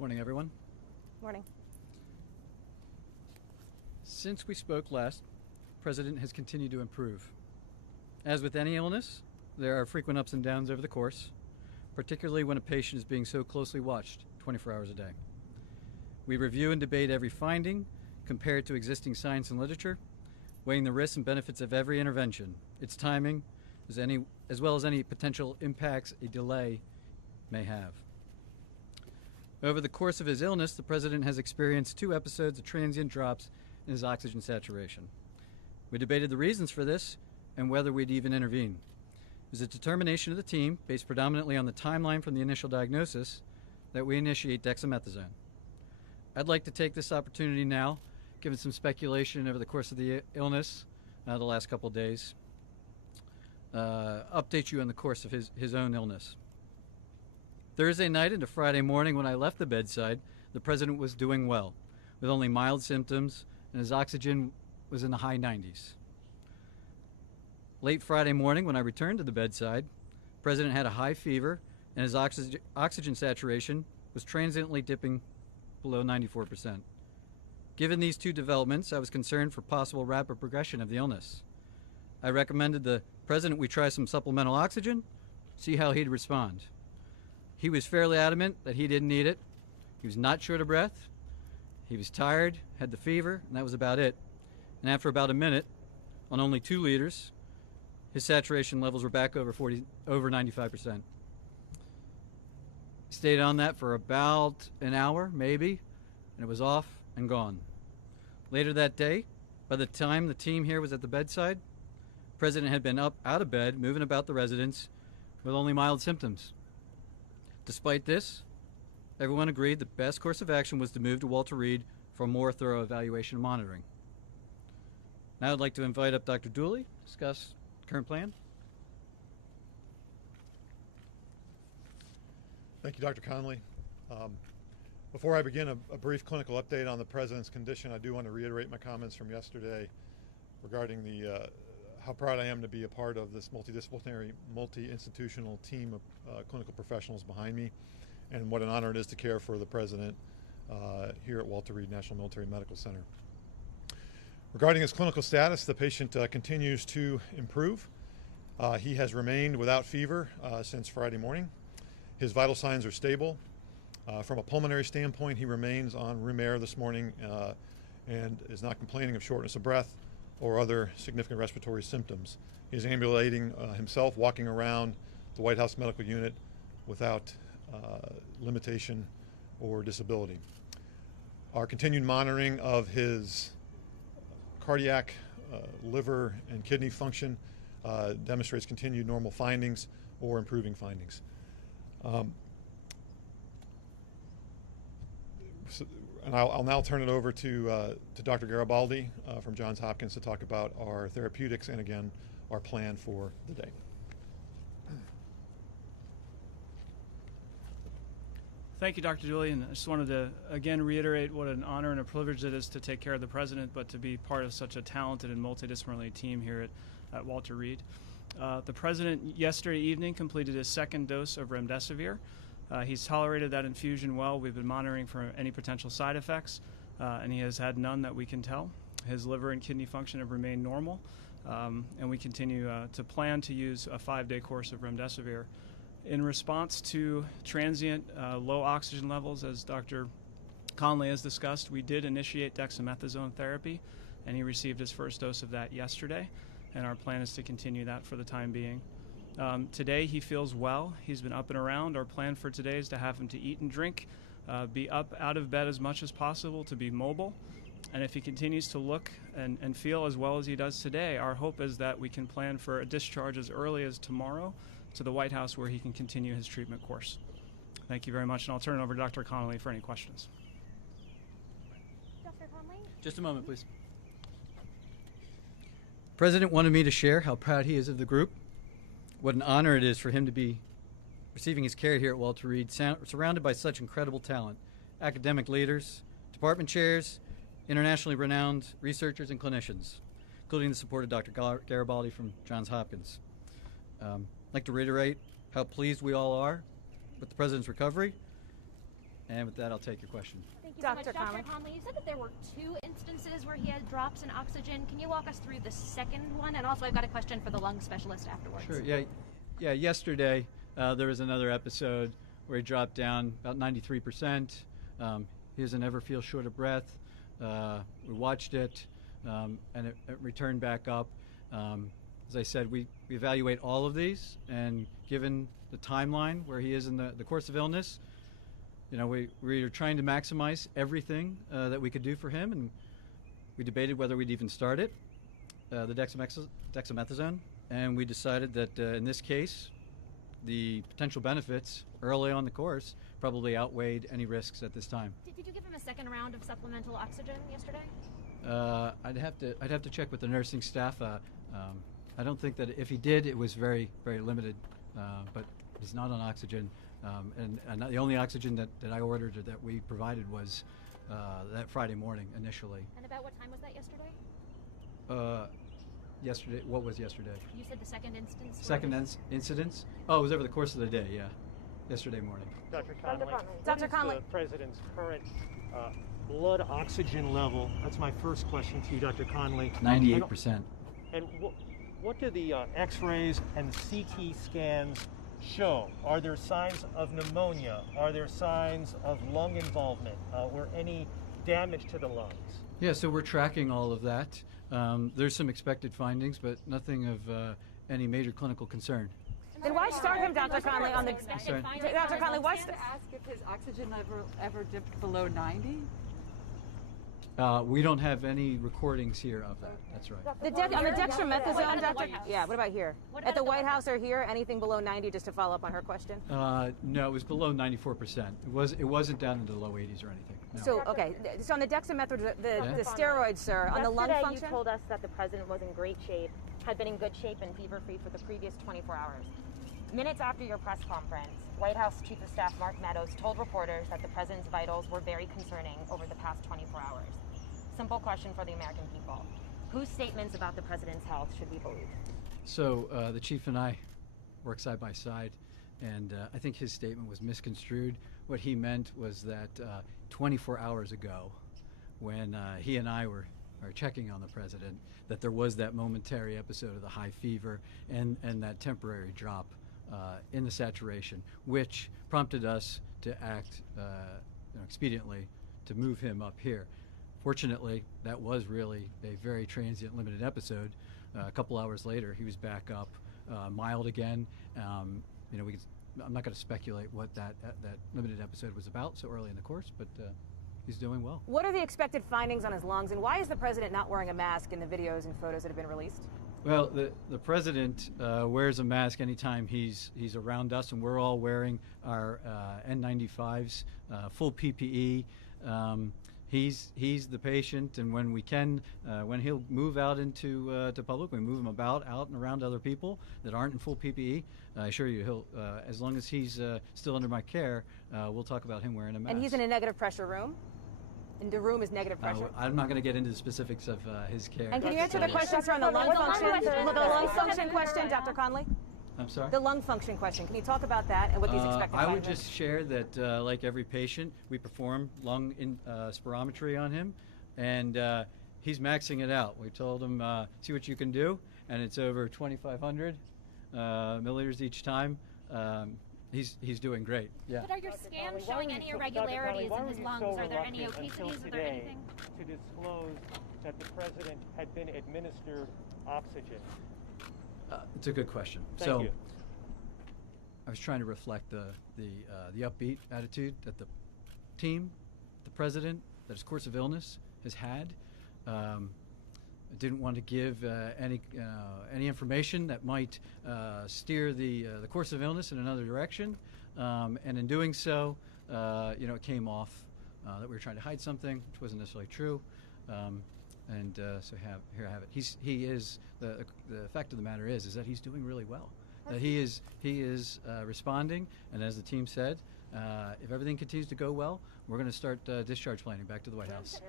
Morning, everyone. Morning. Since we spoke last, the President has continued to improve. As with any illness, there are frequent ups and downs over the course, particularly when a patient is being so closely watched 24 hours a day. We review and debate every finding, compare it to existing science and literature, weighing the risks and benefits of every intervention, its timing, as well as any potential impacts a delay may have. Over the course of his illness, the President has experienced 2 episodes of transient drops in his oxygen saturation. We debated the reasons for this and whether we'd even intervene. It was a determination of the team, based predominantly on the timeline from the initial diagnosis, that we initiate dexamethasone. I'd like to take this opportunity now, given some speculation over the course of the illness the last couple of days, update you on the course of his own illness. Thursday night into Friday morning when I left the bedside, the President was doing well, with only mild symptoms, and his oxygen was in the high 90s. Late Friday morning when I returned to the bedside, the President had a high fever, and his oxygen saturation was transiently dipping below 94%. Given these 2 developments, I was concerned for possible rapid progression of the illness. I recommended the President we try some supplemental oxygen, see how he'd respond. He was fairly adamant that he didn't need it. He was not short of breath. He was tired, had the fever, and that was about it. And after about a minute, on only 2 liters, his saturation levels were back over 95%. Stayed on that for about an hour, maybe, and it was off and gone. Later that day, by the time the team here was at the bedside, the President had been up out of bed, moving about the residence with only mild symptoms. Despite this, everyone agreed the best course of action was to move to Walter Reed for a more thorough evaluation and monitoring. Now I'd like to invite up Dr. Dooley to discuss the current plan. Thank you, Dr. Conley. Before I begin a brief clinical update on the President's condition, I do want to reiterate my comments from yesterday regarding how proud I am to be a part of this multidisciplinary, multi-institutional team of clinical professionals behind me, and what an honor it is to care for the President here at Walter Reed National Military Medical Center. Regarding his clinical status, the patient continues to improve. He has remained without fever since Friday morning. His vital signs are stable. From a pulmonary standpoint, he remains on room air this morning and is not complaining of shortness of breath or other significant respiratory symptoms. He is ambulating himself, walking around the White House Medical Unit without limitation or disability. Our continued monitoring of his cardiac, liver, and kidney function demonstrates continued normal findings or improving findings. And I'll now turn it over to Dr. Garibaldi from Johns Hopkins to talk about our therapeutics and, again, our plan for the day. Thank you, Dr. Dooley, and I just wanted to again reiterate what an honor and a privilege it is to take care of the President, but to be part of such a talented and multidisciplinary team here at Walter Reed. The President yesterday evening completed his 2nd dose of remdesivir. He's tolerated that infusion well. We've been monitoring for any potential side effects, and he has had none that we can tell. His liver and kidney function have remained normal, and we continue to plan to use a 5-day course of remdesivir. In response to transient low oxygen levels, as Dr. Conley has discussed, we did initiate dexamethasone therapy, and he received his 1st dose of that yesterday, and our plan is to continue that for the time being. Today he feels well. He's been up and around. Our plan for today is to have him to eat and drink, be up out of bed as much as possible, to be mobile. And if he continues to look and feel as well as he does today, our hope is that we can plan for a discharge as early as tomorrow to the White House, where he can continue his treatment course. Thank you very much, and I'll turn it over to Dr. Connolly for any questions. Dr. Conley? Just a moment, please. The President wanted me to share how proud he is of the group, what an honor it is for him to be receiving his care here at Walter Reed, surrounded by such incredible talent, academic leaders, department chairs, internationally renowned researchers and clinicians, including the support of Dr. Garibaldi from Johns Hopkins. I'd like to reiterate how pleased we all are with the President's recovery And with that, I'll take your question. Thank you Dr. so much. Conley. Dr. Conley, you said that there were 2 instances where he had drops in oxygen. Can you walk us through the second one? And also, I've got a question for the lung specialist afterwards. Sure. Yeah. Yesterday, there was another episode where he dropped down about 93%. He doesn't ever feel short of breath. We watched it, and it returned back up. As I said, we evaluate all of these, and given the timeline where he is in the course of illness, we are trying to maximize everything that we could do for him, and we debated whether we'd even start it, the dexamethasone, and we decided that in this case, the potential benefits early on the course probably outweighed any risks at this time. Did you give him a second round of supplemental oxygen yesterday? I'd have to check with the nursing staff. I don't think that if he did, it was very, very limited. But he's not on oxygen, and the only oxygen that I ordered or that we provided was that Friday morning initially. And about what time was that yesterday? Yesterday. What was yesterday? You said the second instance. Second incidence? Oh, it was over the course of the day. Yeah, yesterday morning. Dr. Conley. Dr. Conley. What is the president's current blood oxygen level? That's my first question to you, Dr. Conley. 98%. And what do the X-rays and CT scans show? Are there signs of pneumonia? Are there signs of lung involvement or any damage to the lungs? Yeah, so we're tracking all of that. There's some expected findings, but nothing of any major clinical concern. Then why start him, Dr. Conley, on the... Sorry? Dr. Conley, why... Ask if his oxygen level ever dipped below 90? We don't have any recordings here of that. That's right. On the dexamethasone, Dr. Yeah, what about here? At the White House or here, anything below 90, just to follow up on her question? No, it was below 94%. It wasn't down into the low 80s or anything. No. So, okay. So on the dexamethasone, the steroids, sir, on the lung function? Yesterday you told us that the president was in great shape, had been in good shape and fever-free for the previous 24 hours. Minutes after your press conference, White House Chief of Staff Mark Meadows told reporters that the president's vitals were very concerning over the past 24 hours. Simple question for the American people. Whose statements about the president's health should we believe? So the chief and I work side by side, and I think his statement was misconstrued. What he meant was that 24 hours ago, when he and I were checking on the president, that there was that momentary episode of the high fever and that temporary drop in the saturation, which prompted us to act expediently to move him up here. Fortunately, that was really a very transient, limited episode. A couple hours later, he was back up, mild again. I'm not going to speculate what that limited episode was about so early in the course, but he's doing well. What are the expected findings on his lungs, and why is the president not wearing a mask in the videos and photos that have been released? Well, the president wears a mask anytime he's around us, and we're all wearing our N95s, full PPE. He's the patient, and when we can, when he'll move out into to public, we move him out and around other people that aren't in full PPE. I assure you, he'll as long as he's still under my care, we'll talk about him wearing a mask. And he's in a negative pressure room? And the room is negative pressure? I'm not going to get into the specifics of his care. And can you answer the questions on the lung function question, Dr. Conley? I'm sorry? The lung function question. Can you talk about that and what these expected I findings? would just share that, like every patient, we perform lung spirometry on him, and he's maxing it out. We told him, see what you can do, and it's over 2,500 milliliters each time. He's doing great. Yeah. But are your scans showing any irregularities in his lungs? Are there any obesities? Are there anything? To disclose that the president had been administered oxygen. It's a good question. Thank you. I was trying to reflect the upbeat attitude that the team, the president, that his course of illness has had. I didn't want to give any information that might steer the course of illness in another direction, and in doing so, it came off that we were trying to hide something, which wasn't necessarily true. So here I have it. He is the fact of the matter is that he's doing really well. That he is responding, and as the team said, if everything continues to go well, we're going to start discharge planning back to the White House.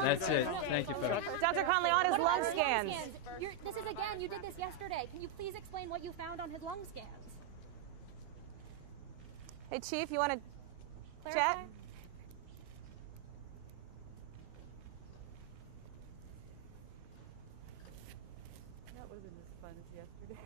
That's it. Thank you, folks. Dr. Conley, on his lung scans. This is again. You did this yesterday. Can you please explain what you found on his lung scans? Hey, Chief, you want to clarify? Chet? That wasn't as fun as yesterday.